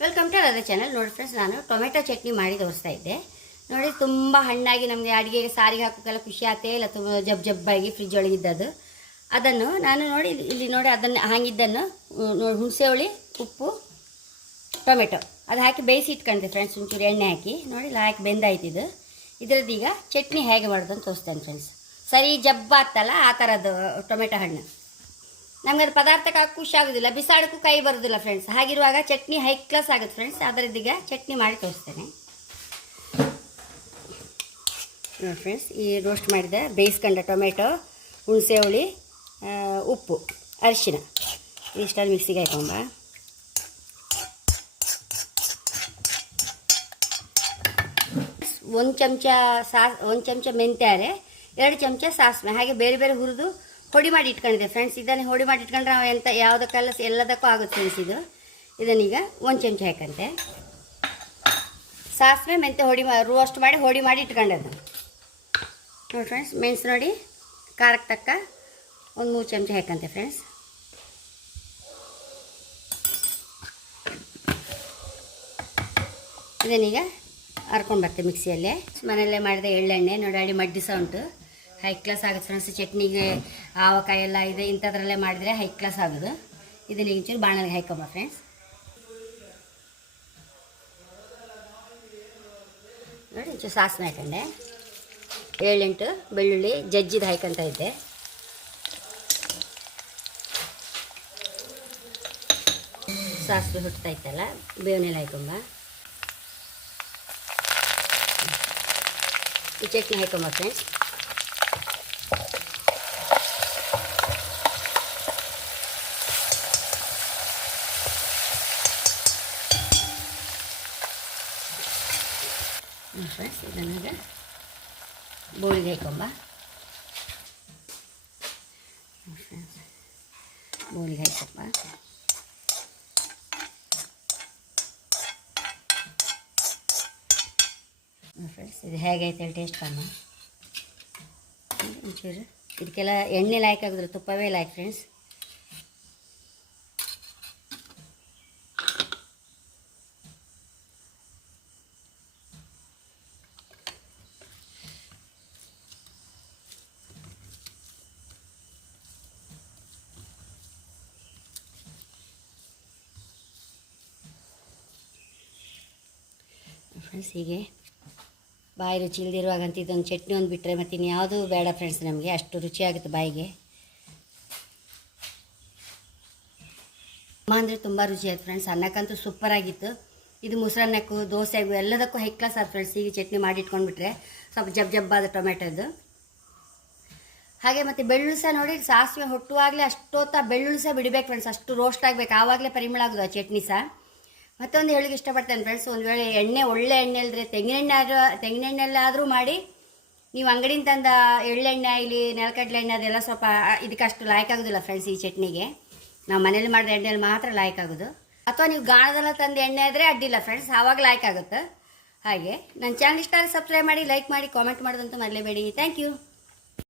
Welcome to ಅದೇ channel ನೋಡಿ friends ನಾನು ಟೊಮೆಟೊ ಚಟ್ನಿ ಮಾಡಿ ತೋರಿಸ್ತಾ ಇದ್ದೆ. ನೋಡಿ, ತುಂಬ ಹಣ್ಣಾಗಿ ನಮಗೆ ಅಡುಗೆಗೆ ಸಾರಿಗೆ ಹಾಕೋಕ್ಕೆಲ್ಲ ಖುಷಿ ಆತೇ ಇಲ್ಲ ತುಂಬ ಜಬ್ ಜಬ್ಬಾಗಿ ಫ್ರಿಜ್ ಒಳಗಿದ್ದದು ಅದನ್ನು ನಾನು ನೋಡಿ ಇಲ್ಲಿ- ನೋಡಿ ಅದನ್ನು ಹಾಗಿದ್ದನ್ನು ನೋಡಿ ಹುಣಸೆ ಹುಳಿ ಉಪ್ಪು, ಟೊಮೆಟೊ. ಅದು ಹಾಕಿ ಬೇಯಿಸಿ ಇಟ್ಕೊಂಡಿದೆ ಫ್ರೆಂಡ್ಸ್ ಒಂಚೂರು ಎಣ್ಣೆ ಹಾಕಿ. ನೋಡಿ ಇಲ್ಲಿ ಹಾಕಿ ಬೆಂದಾಯ್ತಿದ್ದು ಇದ್ರದ್ದು ಈಗ ಚಟ್ನಿ ಹೇಗೆ ಮಾಡೋದು ಅಂತ ತೋರಿಸ್ತೇನೆ ಫ್ರೆಂಡ್ಸ್ ಸರಿ, ಜಬ್ಬ ಆಗ್ತಲ್ಲ ಆ ಥರದ್ದು ಟೊಮೆಟೊ ಹಣ್ಣು. ನಮ್ಗೆ ಅದು ಪದಾರ್ಥಕ್ಕೆ ಖುಷಿ ಆಗೋದಿಲ್ಲ. ಬಿಸಾಡಕ್ಕೂ ಕೈ ಬರೋದಿಲ್ಲ ಫ್ರೆಂಡ್ಸ್ ಹಾಗಿರುವಾಗ ಚಟ್ನಿ ಹೈ ಕ್ಲಾಸ್ ಆಗುತ್ತೆ ಫ್ರೆಂಡ್ಸ್ ಅದರದ್ದೀಗ ಚಟ್ನಿ ಮಾಡಿ ತೋರಿಸ್ತೇನೆ. ನೋಡಿ ಫ್ರೆಂಡ್ಸ್ ಈ ರೋಸ್ಟ್ ಮಾಡಿದ ಬೇಯಿಸ್ಕೊಂಡ ಟೊಮೆಟೊ, ಹುಣಸೆ ಹುಳಿ ಉಪ್ಪು, ಅರಿಶಿನ. ಇಷ್ಟಲ್ಲಿ ಮಿಕ್ಸಿಗೆ ಹಾಕೊಂಬ ಒಂದು ಚಮಚ ಸಾಸ್ ಒಂದು ಚಮಚ ಮೆಂತ್ಯಾರೆ ಎರಡು ಚಮಚ ಸಾಸಿವೆ. ಹಾಗೆ ಬೇರೆ ಬೇರೆ ಹುರಿದು ಹೊಡಿ ಮಾಡಿ ಇಟ್ಕೊಂಡಿದ್ದೆ ಫ್ರೆಂಡ್ಸ್ ಇದನ್ನು ಹೊಡಿ ಮಾಡಿ ಇಟ್ಕೊಂಡ್ರೆ ನಾವು ಎಂತ ಯಾವುದಕ್ಕೆಲ್ಲ ಎಲ್ಲದಕ್ಕೂ ಆಗುತ್ತೆ ಫ್ರೆಂಡ್ಸ್ ಇದು. ಇದನ್ನೀಗ ಒಂದು ಚಮಚ ಹಾಕಂತೆ. ಸಾಸಿವೆ ಮೆಂತ್ಯ ಹೊಡಿ ಮಾ ರೋಸ್ಟ್ ಮಾಡಿ ಹೊಡಿ ಮಾಡಿ ಇಟ್ಕೊಂಡದ್ದು. ನೋಡಿ ಫ್ರೆಂಡ್ಸ್ ಮೆಣಸು ನೋಡಿ ಖಾರಕ್ಕೆ ತಕ್ಕ ಒಂದು ಮೂರು ಚಮಚ ಹಾಕಂತೆ ಫ್ರೆಂಡ್ಸ್ ಇದನ್ನೀಗ ಹರ್ಕೊಂಡು ಬರ್ತೇವೆ ಮಿಕ್ಸಿಯಲ್ಲೇ. ಮನೆಯಲ್ಲೇ ಮಾಡಿದೆ ಎಳ್ಳೆಣ್ಣೆ ನೋಡಾಡಿ ಮಡ್ಡಿ ಸಹ ಉಂಟು. ಹೈ ಕ್ಲಾಸ್ ಆಗುತ್ತೆ ಫ್ರೆಂಡ್ಸ್ ಚಟ್ನಿಗೆ, ಆವಕಾಯಿ ಎಲ್ಲ ಇದೆ, ಇಂಥದ್ರಲ್ಲೇ ಮಾಡಿದರೆ ಹೈ ಕ್ಲಾಸ್ ಆಗೋದು. ಇದನ್ನ ಇಂಚೂರು ಬಾಣಲಿಗೆ ಹಾಕೊಂಬ ಫ್ರೆಂಡ್ಸ್ ನೋಡಿ ಇಂಚೂರು ಸಾಸಿವೆ ಹಾಕೊಂಡೆ ಏಳೆಂಟು ಬೆಳ್ಳುಳ್ಳಿ ಜಜ್ಜಿದ ಹಾಕಂತ ಇದ್ದೆ ಸಾಸಿವೆ ಹುಟ್ತಾ ಇತ್ತಲ್ಲ ಬೇವನೆಲ್ಲ ಹಾಕೊಂಬ ಈ ಚಟ್ನಿ ಹಾಕೊಂಬ ಫ್ರೆಂಡ್ಸ್ ಫ್ರೆಂಡ್ಸ್ ಇದನ್ನೀಗ ಬೋಳಿಗೆ ಹಾಕೊಂಬ ಬೋಳಿಗೆ ಹಾಕಪ್ಪ ಫ್ರೆಂಡ್ಸ್ ಇದು ಹೇಗೈತೆ ಹೇಳಿ ಟೇಸ್ಟ್ ಬಣ್ಣ ಒಂಚೂರು. ಇದಕ್ಕೆಲ್ಲ ಎಣ್ಣೆ ಲಾಯ್ಕಾಗಿದ್ರು ತುಪ್ಪವೇ ಲಾಯ್ಕ್ ಫ್ರೆಂಡ್ಸ್ ಫ್ರೆಂಡ್ಸ್ ಹೀಗೆ. ಬಾಯಿ ರುಚಿ ಇಲ್ದಿರುವಾಗಂತ ಇದೊಂದು ಚಟ್ನಿ ಒಂದು ಬಿಟ್ಟರೆ ಮತ್ತು ಇನ್ಯಾವುದೂ ಬೇಡ ಫ್ರೆಂಡ್ಸ್ ನಮಗೆ, ಅಷ್ಟು ರುಚಿಯಾಗುತ್ತೆ ಬಾಯಿಗೆ. ಅಮ್ಮ ಅಂದರೆ ತುಂಬ ರುಚಿ ಆಯ್ತು ಫ್ರೆಂಡ್ಸ್ ಅನ್ನಕ್ಕಂತೂ ಸೂಪರ್ ಆಗಿತ್ತು. ಇದು ಮೊಸರನ್ನಕ್ಕೂ ದೋಸೆಗೂ ಎಲ್ಲದಕ್ಕೂ ಹೈ ಕ್ಲಾಸ್ ಆಯ್ತು ಫ್ರೆಂಡ್ಸ್ ಹೀಗೆ ಚಟ್ನಿ ಮಾಡಿ ಇಟ್ಕೊಂಡ್ಬಿಟ್ರೆ ಸ್ವಲ್ಪ ಜಬ್ ಜಬ್ಬಾದ ಟೊಮೆಟೊದು ಹಾಗೆ ಮತ್ತು ಬೆಳ್ಳುಳ್ಳಿ ಸಹ ನೋಡಿ, ಸಾಸಿವೆ ಹೊಟ್ಟುವಾಗಲೇ ಅಷ್ಟೊತ್ತ ಬೆಳ್ಳುಳ್ಳಿ ಸಹ ಬಿಡಬೇಕು ಫ್ರೆಂಡ್ಸ್ ಅಷ್ಟು ರೋಸ್ಟ್ ಆಗಬೇಕು, ಆವಾಗಲೇ ಪರಿಮಳ ಆಗೋದು ಆ ಚಟ್ನಿ ಸಹ. ಮತ್ತೊಂದು ಹೇಳಿಗೆ ಇಷ್ಟಪಡ್ತೇನೆ ಫ್ರೆಂಡ್ಸ್ ಒಂದು ವೇಳೆ ಎಣ್ಣೆ, ಒಳ್ಳೆ ಎಣ್ಣೆ ಇಲ್ಲದ್ರೆ ತೆಂಗಿನೆಣ್ಣೆ ಆದರೂ ತೆಂಗಿನೆಣ್ಣೆಲ್ಲಾದರೂ ಮಾಡಿ, ನೀವು ಅಂಗಡಿಯಿಂದ ತಂದ ಎಳ್ಳೆಣ್ಣೆ ಆಗಲಿ ನೆಲಕಡಲೆ ಎಣ್ಣೆ ಅದೆಲ್ಲ ಸ್ವಲ್ಪ ಇದಕ್ಕಷ್ಟು ಲಾಯ್ಕ್ ಆಗೋದಿಲ್ಲ ಫ್ರೆಂಡ್ಸ್ ಈ ಚಟ್ನಿಗೆ. ನಾವು ಮನೇಲಿ ಮಾಡಿದ ಎಣ್ಣೆಯಲ್ಲಿ ಮಾತ್ರ ಲಾಯ್ಕ್ ಆಗೋದು. ಅಥವಾ ನೀವು ಗಾಣದೆಲ್ಲ ತಂದ ಎಣ್ಣೆ ಆದರೆ ಅಡ್ಡಿಲ್ಲ ಫ್ರೆಂಡ್ಸ್ ಆವಾಗ ಲಾಯ್ಕ್ ಆಗುತ್ತೆ. ಹಾಗೆ ನನ್ನ ಚಾನಲ್ ಇಷ್ಟ ಸಬ್ಸ್ಕ್ರೈಬ್ ಮಾಡಿ ಲೈಕ್ ಮಾಡಿ ಕಾಮೆಂಟ್ ಮಾಡೋದಂತೂ ಮರಲೇಬೇಡಿ. Thank you